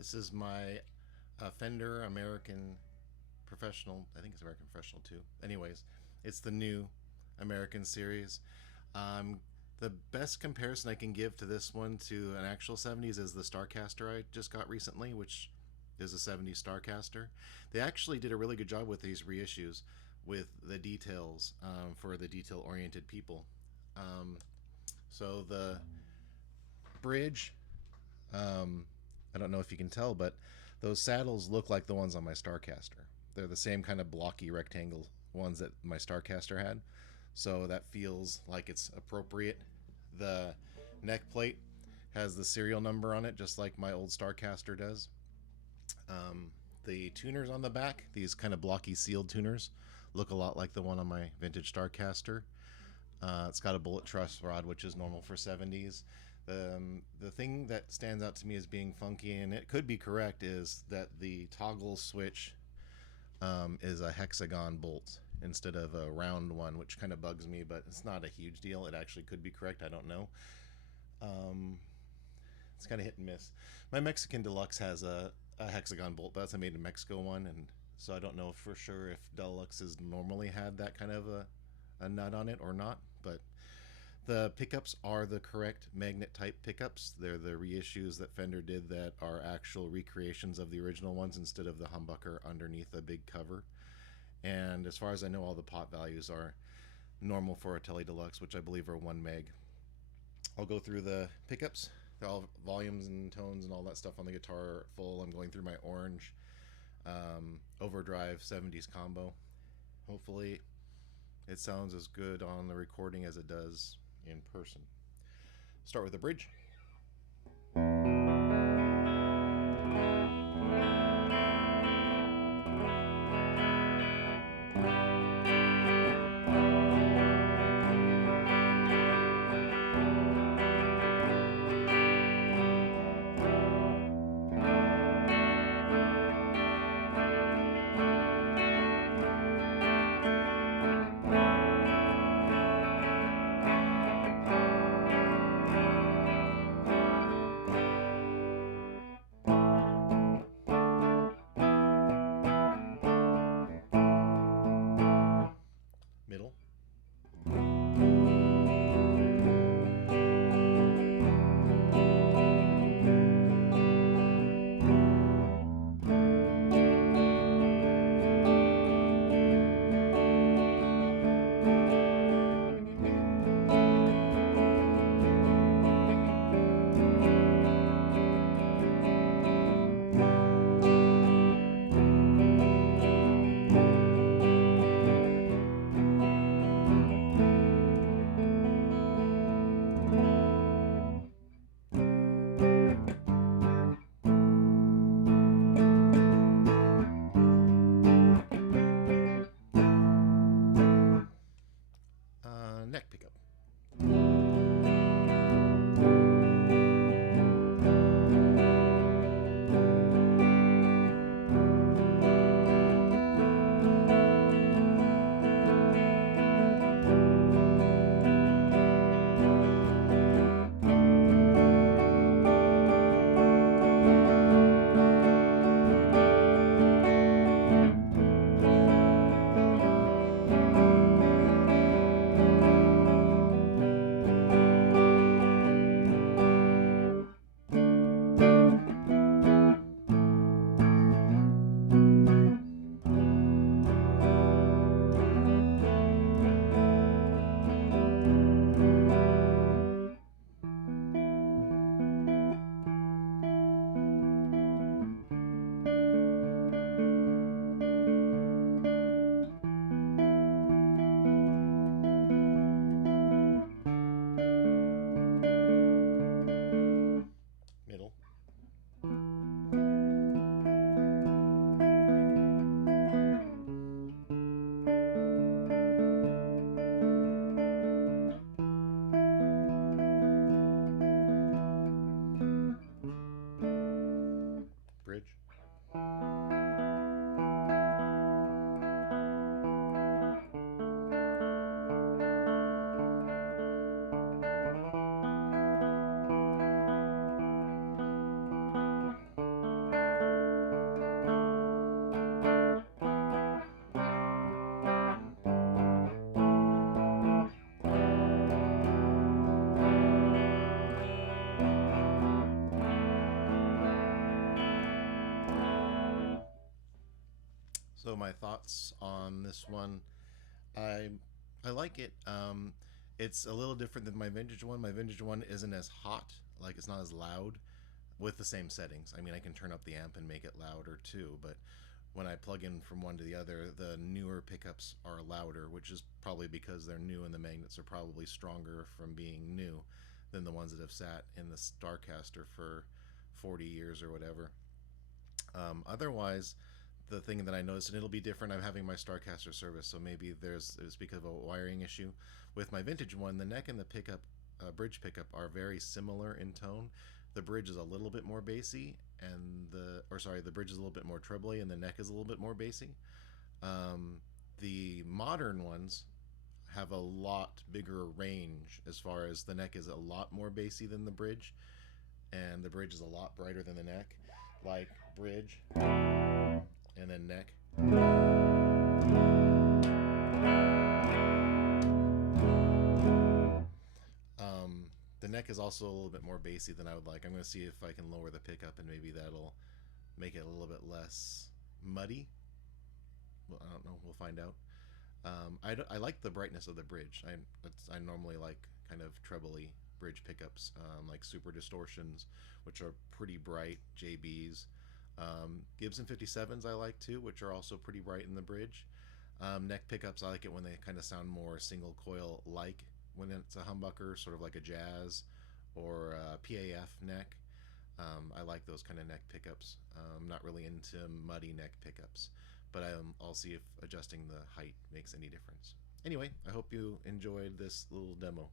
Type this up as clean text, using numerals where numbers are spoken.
This is my Fender American Professional. I think it's American Professional too. Anyways, it's the new American series. The best comparison I can give to this one to an actual 70s is the Starcaster I just got recently, which is a 70s Starcaster. They actually did a really good job with these reissues with the details for the detail-oriented people. So the bridge, I don't know if you can tell, but those saddles look like the ones on my Starcaster. They're the same kind of blocky rectangle ones that my Starcaster had. So that feels like it's appropriate. The neck plate has the serial number on it, just like my old Starcaster does. The tuners on the back, these kind of blocky sealed tuners, look a lot like the one on my vintage Starcaster. It's got a bullet truss rod, which is normal for 70s. The thing that stands out to me as being funky, and it could be correct, is that the toggle switch is a hexagon bolt instead of a round one, which kind of bugs me, but it's not a huge deal. It actually could be correct. I don't know. It's kind of hit and miss. My Mexican Deluxe has a hexagon bolt, but that's a made in Mexico one, and so I don't know for sure if Deluxe has normally had that kind of a nut on it or not, but the pickups are the correct magnet type pickups. They're the reissues that Fender did that are actual recreations of the original ones instead of the humbucker underneath a big cover. And as far as I know, all the pot values are normal for a Tele Deluxe, which I believe are 1 meg. I'll go through the pickups. They're all volumes and tones and all that stuff on the guitar are full. I'm going through my Orange Overdrive 70s combo. Hopefully it sounds as good on the recording as it does in person. Start with the bridge. Middle. Neck pickup. Middle. Bridge. So my thoughts on this one, I I like it. It's a little different than my vintage one. My vintage one isn't as hot, like it's not as loud with the same settings. I mean, I can turn up the amp and make it louder too, but when I plug in from one to the other, the newer pickups are louder, which is probably because they're new and the magnets are probably stronger from being new than the ones that have sat in the Starcaster for 40 years or whatever. Otherwise, the thing that I noticed, and it'll be different. I'm having my Starcaster service, so maybe it's because of a wiring issue. With my vintage one, the neck and the pickup, bridge pickup, are very similar in tone. The bridge is a little bit more bassy, and the bridge is a little bit more trebly, and the neck is a little bit more bassy. Um, the modern ones have a lot bigger range as far as the neck is a lot more bassy than the bridge, and the bridge is a lot brighter than the neck. Like bridge and then neck. The neck is also a little bit more bassy than I would like. I'm going to see if I can lower the pickup and maybe that'll make it a little bit less muddy. Well, I don't know. We'll find out. I like the brightness of the bridge. I normally like kind of trebly bridge pickups, like super distortions, which are pretty bright, JBs. Gibson 57s I like too, which are also pretty bright in the bridge. Neck pickups, I like it when they kind of sound more single coil like when it's a humbucker, sort of like a jazz or a PAF neck. I like those kind of neck pickups. I'm not really into muddy neck pickups, but I'll see if adjusting the height makes any difference. Anyway, I hope you enjoyed this little demo.